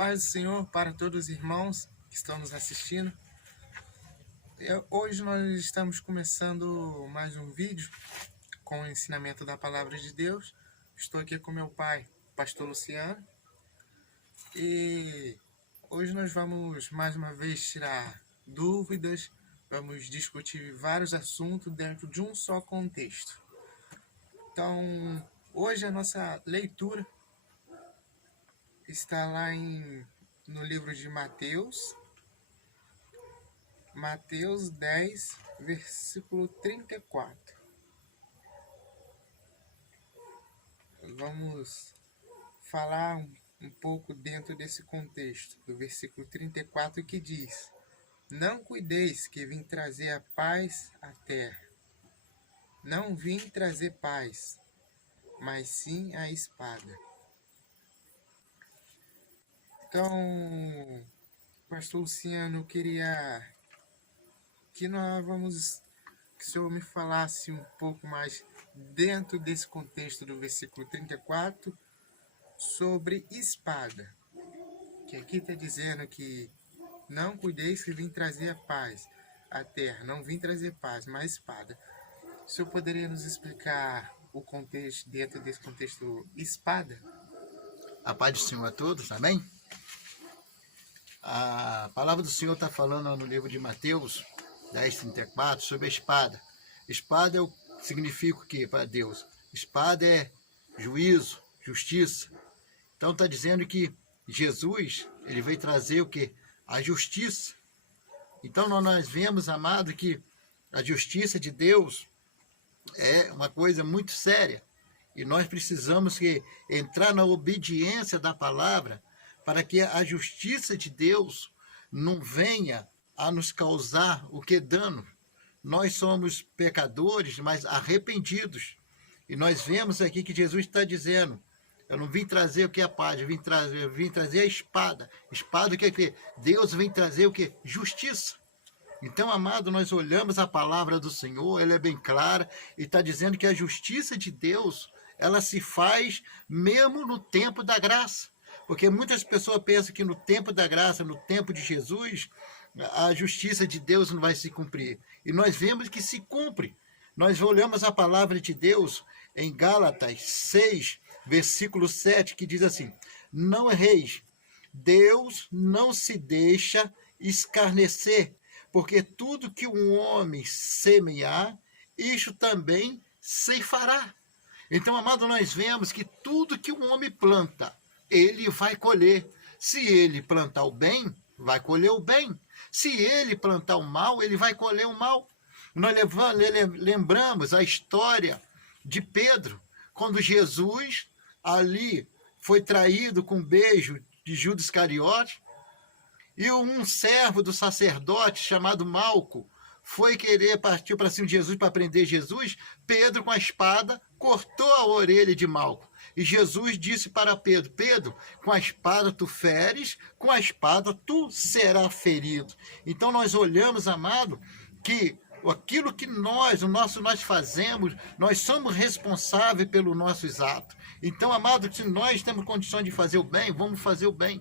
paz do Senhor para todos os irmãos que estão nos assistindo. Hoje nós estamos começando mais um vídeo com o ensinamento da Palavra de Deus. Estou aqui com meu pai, Pastor Luciano. E hoje nós vamos mais uma vez tirar dúvidas, vamos discutir vários assuntos dentro de um só contexto. Então, hoje a nossa leitura está lá no livro de Mateus 10, versículo 34. Vamos falar um pouco dentro desse contexto, do versículo 34, que diz: Não cuideis que vim trazer a paz à terra. Não vim trazer paz, mas sim a espada. Então, Pastor Luciano, eu queria que que o senhor me falasse um pouco mais dentro desse contexto do versículo 34 sobre espada. Que aqui está dizendo que não cuideis que vim trazer a paz à terra. Não vim trazer paz, mas espada. O senhor poderia nos explicar o contexto, dentro desse contexto, espada? A paz do Senhor a todos, amém? A palavra do Senhor está falando no livro de Mateus 10:34 sobre a espada. Espada significa o que para Deus? Espada é juízo, justiça. Então está dizendo que Jesus, ele veio trazer o que? A justiça. Então nós vemos, amado, que a justiça de Deus é uma coisa muito séria. E nós precisamos entrar na obediência da palavra para que a justiça de Deus não venha a nos causar o que? Dano. Nós somos pecadores, mas arrependidos. E nós vemos aqui que Jesus está dizendo: eu não vim trazer o que? A paz, eu vim trazer a espada. Espada, o que? Deus vem trazer o que? Justiça. Então, amado, nós olhamos a palavra do Senhor, ela é bem clara, e está dizendo que a justiça de Deus, ela se faz mesmo no tempo da graça. Porque muitas pessoas pensam que no tempo da graça, no tempo de Jesus, a justiça de Deus não vai se cumprir. E nós vemos que se cumpre. Nós olhamos a palavra de Deus em Gálatas 6, versículo 7, que diz assim: Não erreis, Deus não se deixa escarnecer, porque tudo que um homem semear, isto também ceifará. Então, amado, nós vemos que tudo que um homem planta, ele vai colher. Se ele plantar o bem, vai colher o bem. Se ele plantar o mal, ele vai colher o mal. Nós lembramos a história de Pedro, quando Jesus ali foi traído com um beijo de Judas Iscariote, e um servo do sacerdote chamado Malco partiu para cima de Jesus para prender Jesus. Pedro, com a espada, cortou a orelha de Malco. E Jesus disse para Pedro: Pedro, com a espada tu feres, com a espada tu serás ferido. Então nós olhamos, amado, que aquilo que nós fazemos, nós somos responsáveis pelos nossos atos. Então, amado, se nós temos condições de fazer o bem, vamos fazer o bem.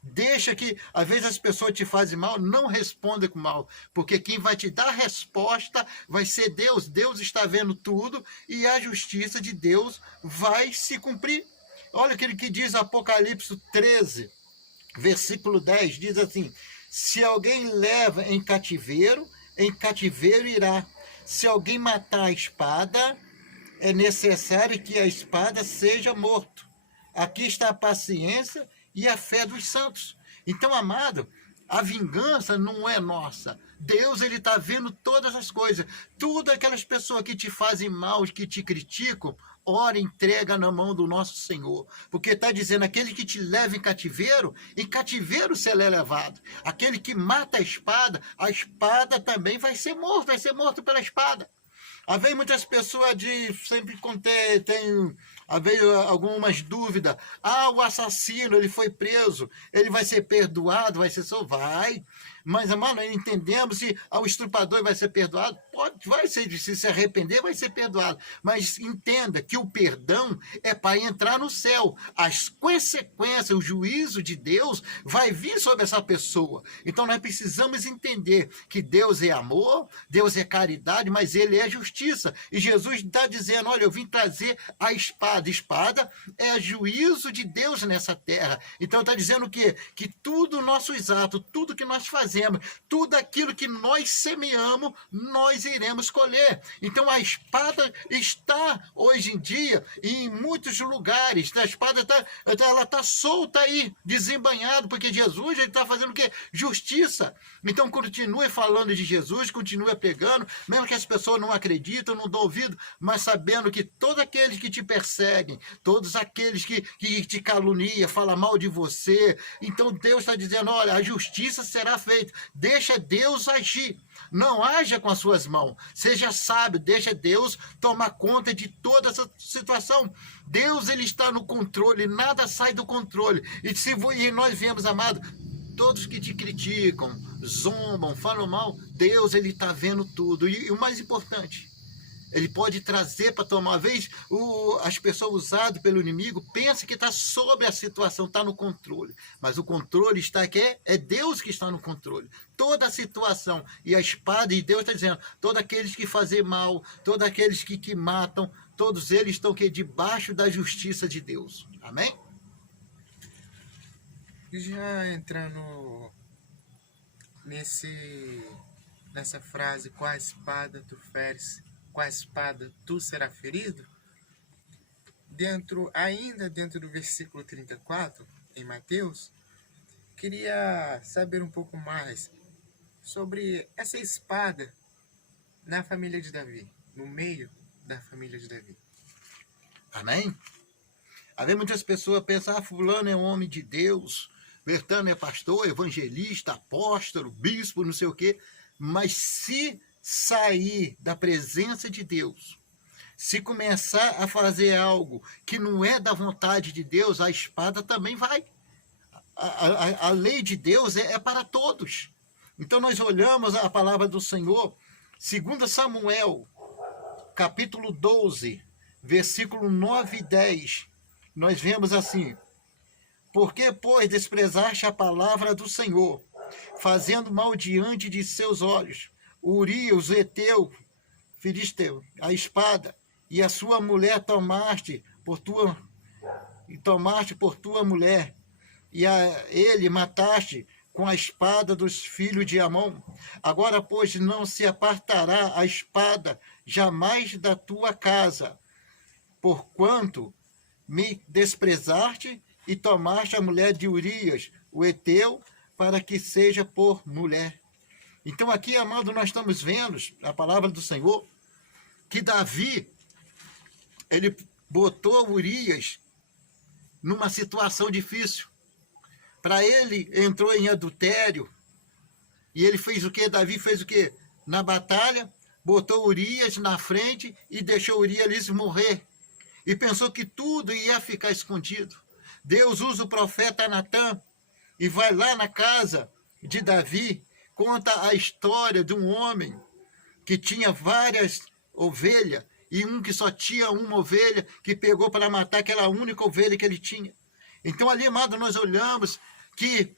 Deixa que, às vezes, as pessoas te fazem mal, não responda com mal, porque quem vai te dar a resposta vai ser Deus. Deus está vendo tudo e a justiça de Deus vai se cumprir. Olha aquele que diz Apocalipse 13, versículo 10, diz assim: se alguém leva em cativeiro irá. Se alguém matar a espada, é necessário que a espada seja morto. Aqui está a paciência e a fé dos santos. Então, amado, a vingança não é nossa. Deus, ele está vendo todas as coisas. Tudo aquelas pessoas que te fazem mal, que te criticam, ora, entrega na mão do nosso Senhor. Porque está dizendo: aquele que te leva em cativeiro será levado. Aquele que mata a espada também vai ser morto pela espada. Às vezes muitas pessoas sempre tem às vezes algumas dúvidas. O assassino, ele foi preso, ele vai ser perdoado, vai ser só? Vai. Mas, amado, nós entendemos se o estuprador vai ser perdoado. se arrepender, vai ser perdoado. Mas entenda que o perdão é para entrar no céu. As consequências, o juízo de Deus vai vir sobre essa pessoa. Então nós precisamos entender que Deus é amor, Deus é caridade, mas Ele é justiça. E Jesus está dizendo, olha, eu vim trazer a espada. Espada é juízo de Deus nessa terra. Então está dizendo o quê? Que tudo nossos atos, tudo que nós fazemos, tudo aquilo que nós semeamos, nós iremos colher. Então a espada está hoje em dia em muitos lugares. A espada está solta aí, desembanhada, porque Jesus está fazendo o quê? Justiça. Então continue falando de Jesus, continue pregando, mesmo que as pessoas não acreditam, não dão ouvido, mas sabendo que todos aqueles que te perseguem, todos aqueles que te caluniam, falam mal de você, então Deus está dizendo, olha, a justiça será feita. Deixa Deus agir. Não haja com as suas mãos. Seja sábio, deixa Deus tomar conta de toda essa situação. Deus, Ele está no controle, nada sai do controle. E nós vemos, amado, todos que te criticam, zombam, falam mal, Deus, Ele está vendo tudo. E o mais importante, Ele pode trazer para tomar. Uma vez as pessoas usadas pelo inimigo pensam que está sobre a situação, está no controle. Mas o controle está aqui, é Deus que está no controle. Toda a situação. E a espada, e Deus está dizendo, todos aqueles que fazem mal, todos aqueles que matam, todos eles estão aqui debaixo da justiça de Deus. Amém? Já entrando nessa frase, com a espada tu feres, com a espada tu será ferido, ainda dentro do versículo 34, em Mateus, queria saber um pouco mais sobre essa espada na família de Davi, no meio da família de Davi. Amém? Às vezes muitas pessoas pensam, fulano é um homem de Deus, Bertano é pastor, evangelista, apóstolo, bispo, não sei o quê, mas se sair da presença de Deus, se começar a fazer algo que não é da vontade de Deus, a espada também vai. A lei de Deus é para todos. Então nós olhamos a palavra do Senhor, 2 Samuel, capítulo 12, versículo 9 e 10, nós vemos assim, porque, pois, desprezaste a palavra do Senhor, fazendo mal diante de seus olhos, Urias, o Heteu, Filisteu, a espada, e a sua mulher tomaste por tua mulher, e a ele mataste com a espada dos filhos de Amon. Agora, pois, não se apartará a espada jamais da tua casa, porquanto me desprezaste e tomaste a mulher de Urias, o Heteu, para que seja por mulher. Então aqui, amado, nós estamos vendo a palavra do Senhor, que Davi, ele botou Urias numa situação difícil. Para ele, entrou em adultério. E ele fez o quê? Davi fez o quê? Na batalha, botou Urias na frente e deixou Urias morrer. E pensou que tudo ia ficar escondido. Deus usa o profeta Natã e vai lá na casa de Davi, conta a história de um homem que tinha várias ovelhas e um que só tinha uma ovelha, que pegou para matar aquela única ovelha que ele tinha. Então ali, amado, nós olhamos que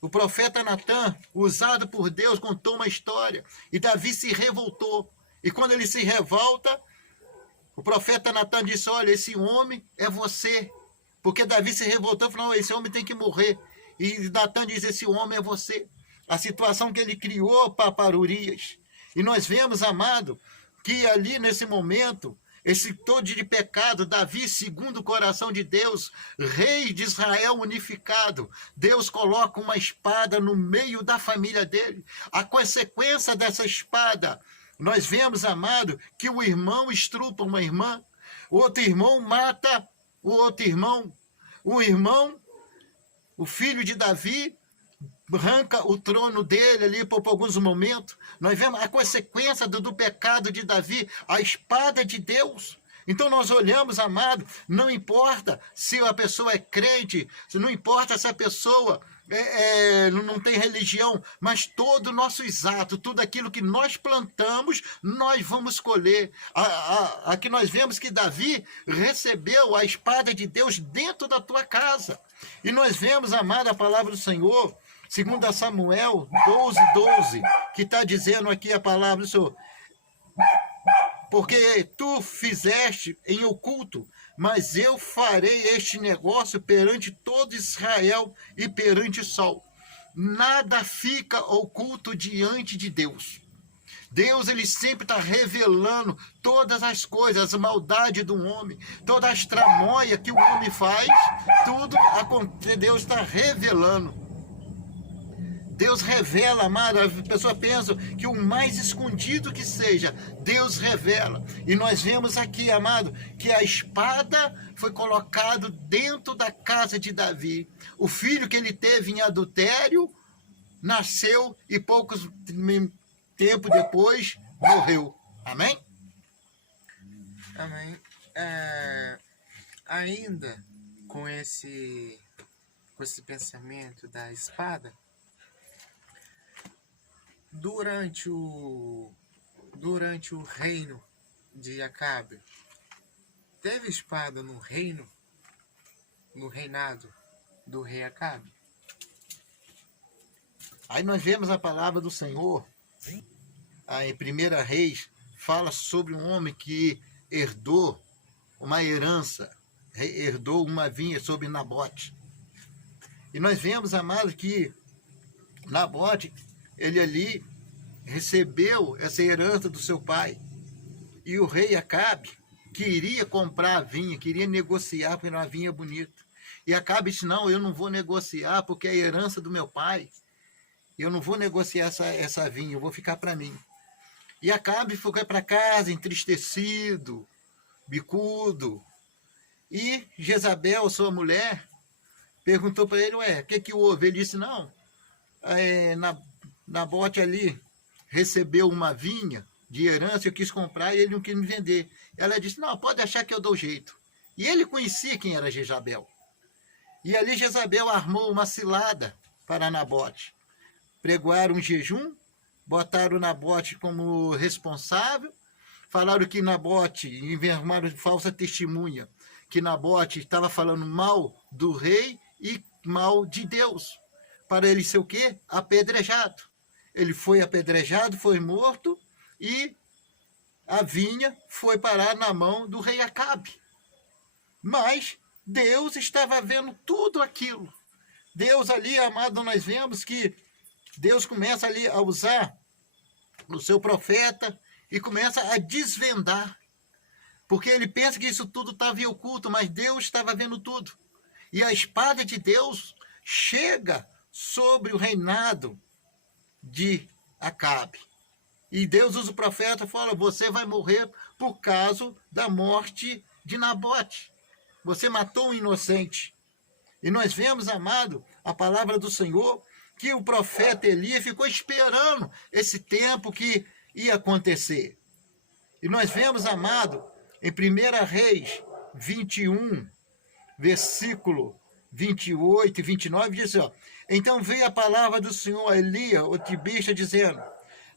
o profeta Natã, usado por Deus, contou uma história e Davi se revoltou. E quando ele se revolta, o profeta Natã disse, olha, esse homem é você. Porque Davi se revoltou e falou, não, esse homem tem que morrer. E Natã diz, esse homem é você. A situação que ele criou para Urias. E nós vemos, amado, que ali nesse momento, esse todo de pecado, Davi, segundo o coração de Deus, rei de Israel unificado, Deus coloca uma espada no meio da família dele. A consequência dessa espada, nós vemos, amado, que o irmão estrupa uma irmã, o outro irmão mata o outro irmão, o filho de Davi, arranca o trono dele ali por alguns momentos. Nós vemos a consequência do pecado de Davi, a espada de Deus. Então nós olhamos, amado, não importa se a pessoa é crente, não importa se a pessoa não tem religião, mas todo o nosso exato, tudo aquilo que nós plantamos, nós vamos colher. Aqui nós vemos que Davi recebeu a espada de Deus dentro da tua casa. E nós vemos, amado, a palavra do Senhor, segundo Samuel 12:12, que está dizendo aqui a palavra do Senhor. Porque tu fizeste em oculto, mas eu farei este negócio perante todo Israel e perante o sol. Nada fica oculto diante de Deus. Deus, ele sempre está revelando todas as coisas, a maldade do homem, todas as tramóias que o homem faz, tudo Deus está revelando. Deus revela, amado. A pessoa pensa que o mais escondido que seja, Deus revela. E nós vemos aqui, amado, que a espada foi colocada dentro da casa de Davi. O filho que ele teve em adultério nasceu e poucos tempo depois morreu. Amém? Amém. Ainda com esse pensamento da espada, durante o reino de Acabe, teve espada no reinado do rei Acabe? Aí nós vemos a palavra do Senhor, em 1 Reis, fala sobre um homem que herdou uma herança, herdou uma vinha sobre Nabote. E nós vemos, amado, que Nabote, ele ali recebeu essa herança do seu pai. E o rei Acabe queria comprar a vinha, queria negociar, porque era uma vinha bonita. E Acabe disse, não, eu não vou negociar, porque é a herança do meu pai. Eu não vou negociar essa vinha, eu vou ficar para mim. E Acabe foi para casa entristecido, bicudo. E Jezabel, sua mulher, perguntou para ele, o que houve? Ele disse, não, Nabote ali recebeu uma vinha de herança, eu quis comprar e ele não quis me vender. Ela disse, não, pode achar que eu dou jeito. E ele conhecia quem era Jezabel. E ali Jezabel armou uma cilada para Nabote. Pregoaram um jejum, botaram Nabote como responsável, falaram que Nabote, envermaram falsa testemunha, que Nabote estava falando mal do rei e mal de Deus, para ele ser o quê? Apedrejado. Ele foi apedrejado, foi morto, e a vinha foi parar na mão do rei Acabe. Mas Deus estava vendo tudo aquilo. Deus ali, amado, nós vemos que Deus começa ali a usar o seu profeta e começa a desvendar. Porque ele pensa que isso tudo estava em oculto, mas Deus estava vendo tudo. E a espada de Deus chega sobre o reinado de Acabe. E Deus usa o profeta e fala, você vai morrer por causa da morte de Nabote. Você matou um inocente. E nós vemos, amado, a palavra do Senhor, que o profeta Elias ficou esperando esse tempo que ia acontecer. E nós vemos, amado, em 1 Reis 21, versículo 28 e 29, diz assim, então veio a palavra do Senhor a Elias, o tibista, dizendo,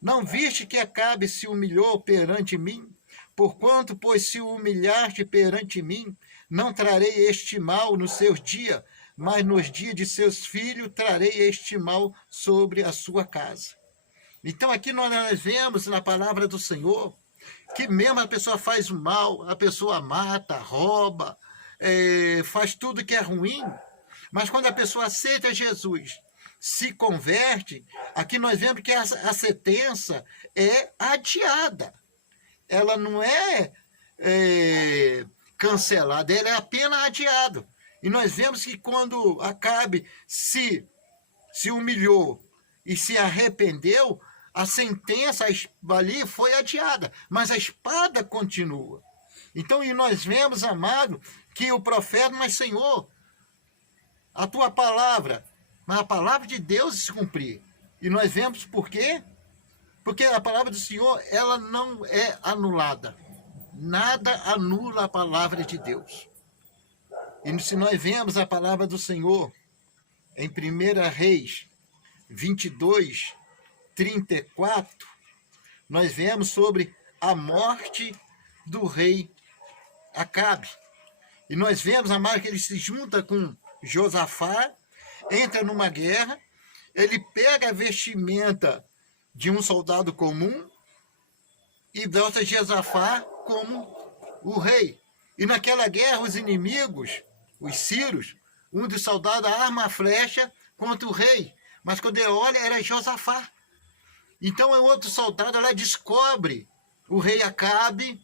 não viste que Acabe se humilhou perante mim? Porquanto, pois, se humilhaste perante mim, não trarei este mal nos seus dias, mas nos dias de seus filhos trarei este mal sobre a sua casa. Então aqui nós vemos na palavra do Senhor, que mesmo a pessoa faz o mal, a pessoa mata, rouba, faz tudo que é ruim, mas quando a pessoa aceita Jesus, se converte, aqui nós vemos que a sentença é adiada. Ela não é cancelada, ela é apenas adiada. E nós vemos que quando Acabe se humilhou e se arrependeu, a sentença ali foi adiada, mas a espada continua. Então, e nós vemos, amado, que o profeta, mas Senhor, a tua palavra, mas a palavra de Deus se cumprir. E nós vemos por quê? Porque a palavra do Senhor, ela não é anulada. nada anula a palavra de Deus. E se nós vemos a palavra do Senhor em 1 Reis 22, 34, nós vemos sobre a morte do rei Acabe. E nós vemos, amado, que ele se junta com Josafá, entra numa guerra, ele pega a vestimenta de um soldado comum e bota Josafá como o rei. E naquela guerra, os inimigos, os sírios, um dos soldados arma a flecha contra o rei. Mas quando ele olha, era Josafá. Então, o outro soldado lá descobre o rei Acabe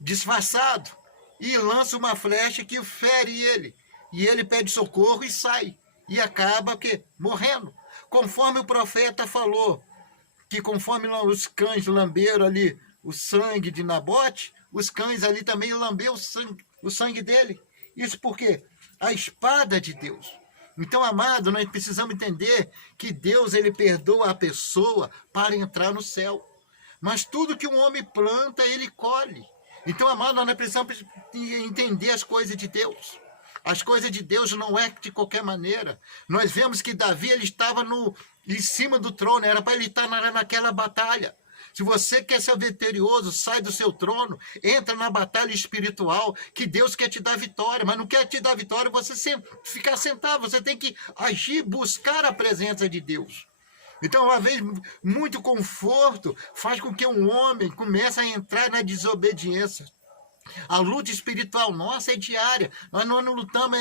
disfarçado e lança uma flecha que fere ele. E ele pede socorro e sai. E acaba morrendo. Conforme o profeta falou, que conforme os cães lamberam ali o sangue de Nabote, os cães ali também lambeu o sangue dele. Isso porque a espada de Deus. Então, amado, nós precisamos entender que Deus, ele perdoa a pessoa para entrar no céu. Mas tudo que um homem planta, ele colhe. Então, amado, nós precisamos entender as coisas de Deus. As coisas de Deus não é de qualquer maneira. Nós vemos que Davi, ele estava em cima do trono, era para ele estar naquela batalha. Se você quer ser vitorioso, sai do seu trono, entra na batalha espiritual, que Deus quer te dar vitória, mas não quer te dar vitória você ficar sentado, você tem que agir, buscar a presença de Deus. Então, uma vez, muito conforto faz com que um homem comece a entrar na desobediência. A luta espiritual nossa é diária. Nós não lutamos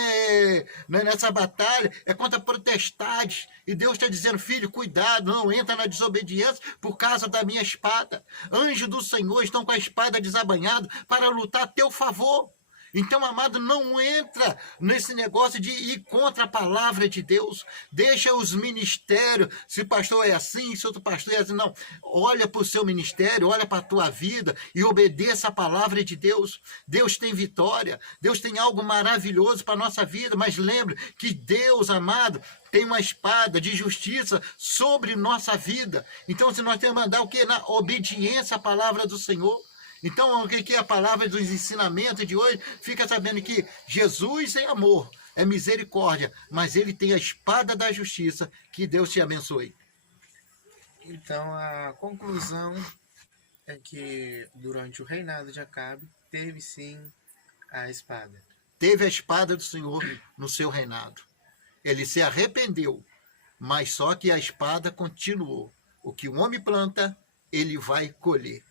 nessa batalha, é contra potestades. E Deus está dizendo, filho, cuidado, não entra na desobediência por causa da minha espada. Anjos do Senhor estão com a espada desabanhada para lutar a teu favor. Então, amado, não entra nesse negócio de ir contra a palavra de Deus. Deixa os ministérios, se o pastor é assim, se outro pastor é assim, não. Olha para o seu ministério, olha para a tua vida e obedeça a palavra de Deus. Deus tem vitória, Deus tem algo maravilhoso para a nossa vida, mas lembre que Deus, amado, tem uma espada de justiça sobre nossa vida. Então, se nós temos que andar o quê? Na obediência à palavra do Senhor. Então, o que é a palavra dos ensinamentos de hoje? Fica sabendo que Jesus é amor, é misericórdia, mas ele tem a espada da justiça. Que Deus te abençoe. Então, a conclusão é que durante o reinado de Acabe, teve sim a espada. Teve a espada do Senhor no seu reinado. Ele se arrependeu, mas só que a espada continuou. O que o homem planta, ele vai colher.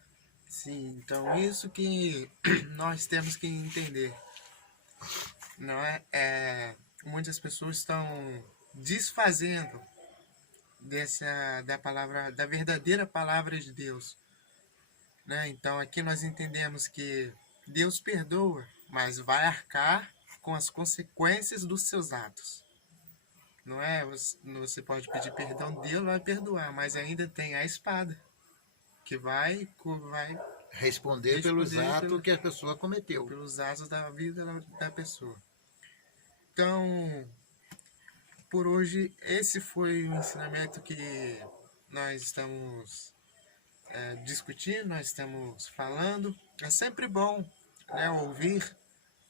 Sim, então isso que nós temos que entender. Não é, muitas pessoas estão desfazendo da verdadeira palavra de Deus. Né? Então aqui nós entendemos que Deus perdoa, mas vai arcar com as consequências dos seus atos. Não é? Você pode pedir perdão, Deus vai perdoar, mas ainda tem a espada que vai responder pelos atos que a pessoa cometeu. Pelos atos da vida da pessoa. Então, por hoje, esse foi o ensinamento que nós estamos discutindo, nós estamos falando. É sempre bom, né, ouvir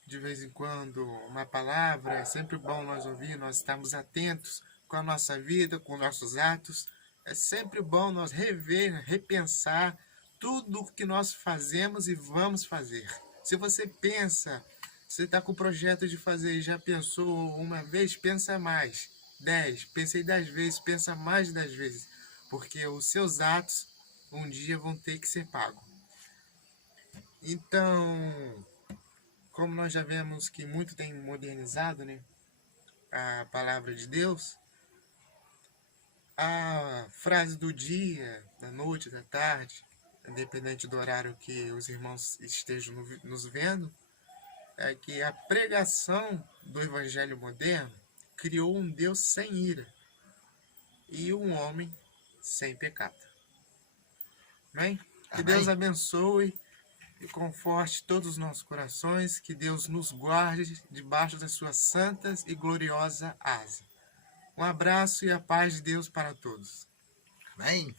de vez em quando uma palavra, é sempre bom nós ouvir, nós estamos atentos com a nossa vida, com nossos atos. É sempre bom nós rever, repensar tudo que nós fazemos e vamos fazer. Se você pensa, você está com o projeto de fazer e já pensou uma vez, pensa mais. 10, pensei 10 vezes, pensa mais de 10 vezes. Porque os seus atos um dia vão ter que ser pagos. Então, como nós já vemos que muito tem modernizado, né, a palavra de Deus, a frase do dia, da noite, da tarde, independente do horário que os irmãos estejam nos vendo, é que a pregação do evangelho moderno criou um Deus sem ira e um homem sem pecado. Amém? Que Amém. Deus abençoe e conforte todos os nossos corações, que Deus nos guarde debaixo das suas santas e gloriosa asa. Um abraço e a paz de Deus para todos. Amém.